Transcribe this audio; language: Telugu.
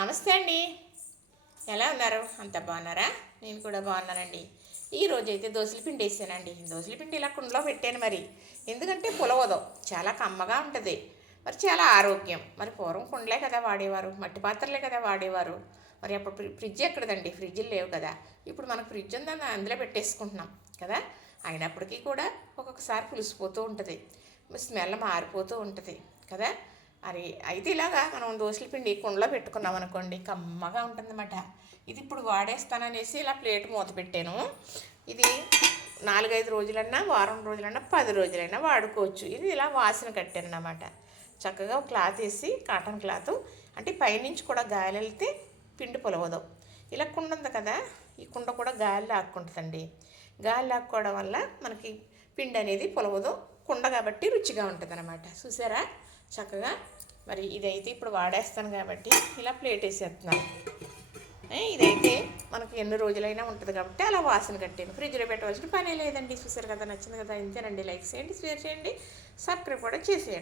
నమస్తే అండి. ఎలా ఉన్నారు? అంత బాగున్నారా? నేను కూడా బాగున్నానండి. ఈరోజు అయితే దోసల పిండి వేసానండి. దోసల పిండి ఇలా కుండలో పెట్టాను మరి. ఎందుకంటే పులవదు, చాలా కమ్మగా ఉంటుంది, మరి చాలా ఆరోగ్యం. మరి పూర్వం కుండలే కదా వాడేవారు, మట్టి పాత్రలే కదా వాడేవారు. మరి అప్పుడు ఫ్రిడ్జ్ ఎక్కడదండి, ఫ్రిడ్జ్లు లేవు కదా. ఇప్పుడు మనకు ఫ్రిడ్జ్ ఉందని అందులో పెట్టేసుకుంటున్నాం కదా. అయినప్పటికీ కూడా ఒక్కొక్కసారి పులిసిపోతూ ఉంటుంది, స్మెల్ మారిపోతూ ఉంటుంది కదా. అది అయితే ఇలాగా మనం దోసల పిండి కుండలో పెట్టుకున్నాం అనుకోండి, కమ్మగా ఉంటుందన్నమాట. ఇది ఇప్పుడు వాడేస్తాననేసి ఇలా ప్లేట్ మూత పెట్టాను. ఇది 4-5 రోజులన్నా, వారం రోజులన్నా, 10 రోజులైనా వాడుకోవచ్చు. ఇది ఇలా వాసన కట్టాను అన్నమాట. చక్కగా ఒక క్లాత్ వేసి, కాటన్ క్లాత్, అంటే పైనుంచి కూడా గాలి వెళ్తే పిండి పొలవదు. ఇలా కుండ ఉంది కదా, ఈ కుండ కూడా గాలి లాక్కుంటుందండి. గాలి లాక్కోవడం వల్ల మనకి పిండి అనేది పొలవదు, కుండ కాబట్టి రుచిగా ఉంటుంది అన్నమాట. చూసారా చక్కగా. మరి ఇదైతే ఇప్పుడు వాడేస్తాను కాబట్టి ఇలా ప్లేట్ వేసేస్తున్నాను. ఇదైతే మనకు ఎన్ని రోజులైనా ఉంటుంది కాబట్టి అలా వాసన కట్టాను. ఫ్రిడ్జ్లో పెట్టవలసిన పనే లేదండి. చూసారు కదా, నచ్చింది కదా. ఇంతేనండి. లైక్ చేయండి, షేర్ చేయండి, సబ్స్క్రైబ్ కూడా చేసేయండి.